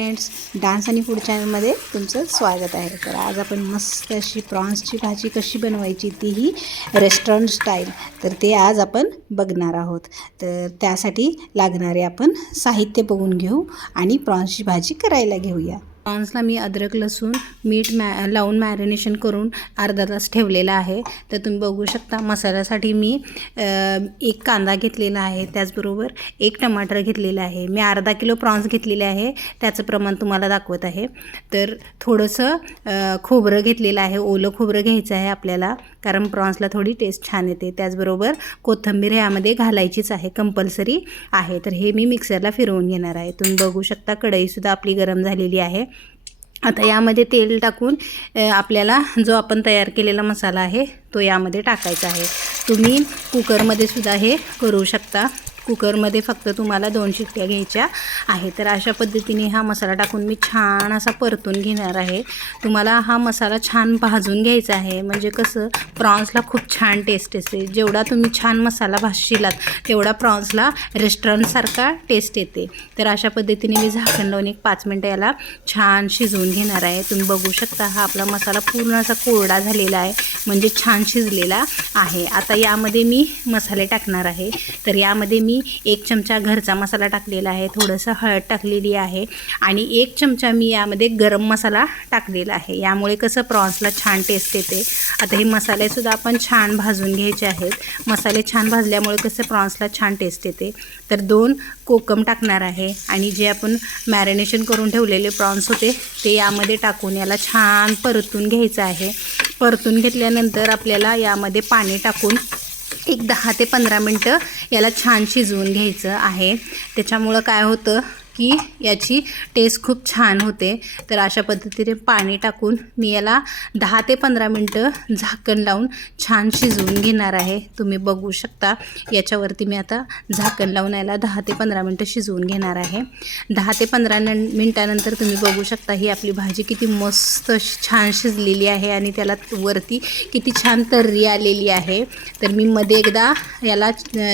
Friends dance आणि food चॅनलमध्ये तुमचं स्वागत आहे. तर आज आपण मस्त अशी प्रॉन्सची भाजी कशी बनवायची तीही रेस्टॉरंट स्टाईल तर ते आज आपण बघणार आहोत. तर त्यासाठी लागणारे आपण साहित्य बघून घेऊ आणि प्रॉन्सची भाजी करायला घेऊया. प्रॉन्सला मी अद्रक लसूण मीठ मॅ लावून मॅरिनेशन करून अर्धा तास ठेवलेला आहे. तर तुम्ही बघू शकता मसाल्यासाठी मी एक कांदा घेतलेला आहे. त्याचबरोबर एक टमाटर घेतलेलं आहे. मी अर्धा किलो प्रॉन्स घेतलेले आहे. त्याचं प्रमाण तुम्हाला दाखवत आहे. तर थोडंसं खोबरं घेतलेलं आहे. ओलं खोबरं घ्यायचं आहे आपल्याला कारण प्रॉन्सला थोडी टेस्ट छान येते. त्याचबरोबर कोथिंबीर ह्यामध्ये घालायचीच आहे. कंपल्सरी आहे. तर हे मी मिक्सरला फिरवून घेणार आहे. तुम्ही बघू शकता कढईसुद्धा आपली गरम झालेली आहे. आता यामध्ये तेल टाकून आपल्याला जो आपण तयार केलेला मसाला आहे तो यामध्ये टाकायचा आहे. तुम्ही कुकरमध्ये सुद्धा हे करू शकता. कुकरमध्ये फक्त तुम्हाला दोन शिट्ट्या घ्यायच्या आहे तर अशा पद्धतीने हा मसाला टाकून मी छान असा परतून घेणार आहे. तुम्हाला हा मसाला छान भाजून घ्यायचा आहे. म्हणजे कसं प्रॉन्सला खूप छान टेस्ट असते जेवढा तुम्ही छान मसाला भाजशिलात तेवढा प्रॉन्सला रेस्टॉरंटसारखा टेस्ट येते. तर अशा पद्धतीने मी झाकण लावून एक पाच मिनटं याला छान शिजवून घेणार आहे. तुम्ही बघू शकता हा आपला मसाला पूर्ण असा कोरडा झालेला आहे. म्हणजे छान शिजलेला आहे. आता यामध्ये मी मसाले टाकणार आहे. तर यामध्ये मी मी एक चमचा घरचा मसाला टाकलेला आहे थोडंसं हळद टाकलेली आहे आणि एक चमचा मी यामध्ये गरम मसाला टाकलेला आहे. यामुळे कसं प्रॉन्सला छान टेस्ट येते. आता हे मसालेसुद्धा आपण छान भाजून घ्यायचे आहेत. मसाले छान भाजल्यामुळे कसं प्रॉन्सला छान टेस्ट येते. तर दोन कोकम टाकणार आहे आणि जे आपण मॅरिनेशन करून ठेवलेले प्रॉन्स होते ते यामध्ये टाकून याला छान परतून घ्यायचं आहे. परतून घेतल्यानंतर आपल्याला यामध्ये पाणी टाकून एक दहा ते पंधरा मिनटं याला छान शिजवून घ्यायचं आहे. त्याच्यामुळं काय होतं की याची टेस्ट खूप छान होते. तर अशा पद्धतीने पाणी टाकून मी याला दहा ते पंधरा मिनटं झाकण लावून छान शिजवून घेणार आहे. तुम्ही बघू शकता. याच्यावरती मी आता झाकण लावून याला दहा ते पंधरा मिनटं शिजवून घेणार आहे. दहा ते पंधरा मिनटानंतर तुम्ही बघू शकता ही आपली भाजी किती मस्त अशी छान शिजलेली आहे आणि त्याला वरती किती छान तर्री आलेली आहे. तर मी मध्ये एकदा याला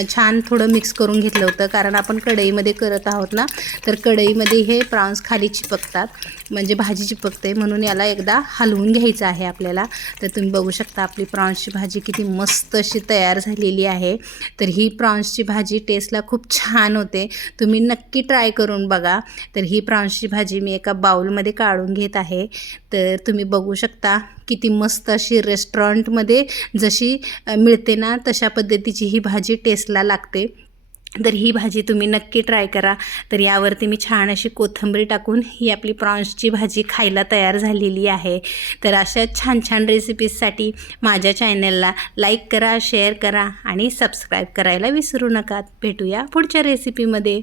छान थोडं मिक्स करून घेतलं होतं. कारण आपण कढईमध्ये करत आहोत ना तर कढईमध्ये हे प्रॉन्स खाली चिपकतात म्हणजे भाजी चिपकते. म्हणून याला एकदा हलवून घ्यायचं आहे आपल्याला. तर तुम्ही बघू शकता आपली प्रॉन्सची भाजी किती मस्त अशी तयार झालेली आहे. तर ही प्रॉन्सची भाजी टेस्टला खूप छान होते. तुम्ही नक्की ट्राय करून बघा. तर ही प्रॉन्सची भाजी मी एका बाउलमध्ये काढून घेत आहे. तर तुम्ही बघू शकता किती मस्त अशी रेस्टॉरंटमध्ये जशी मिळते ना तशा पद्धतीची ही भाजी टेस्टला लागते. तर ही भाजी तुम्ही नक्की ट्राय करा. तर यावरती मी छान अशी कोथिंबीर टाकून ही आपली प्रॉन्सची भाजी खायला तयार झालेली आहे. तर अशा छान छान रेसिपीजसाठी माझ्या चॅनलला लाईक करा शेअर करा आणि सबस्क्राईब करायला विसरू नका. भेटूया पुढच्या रेसिपीमध्ये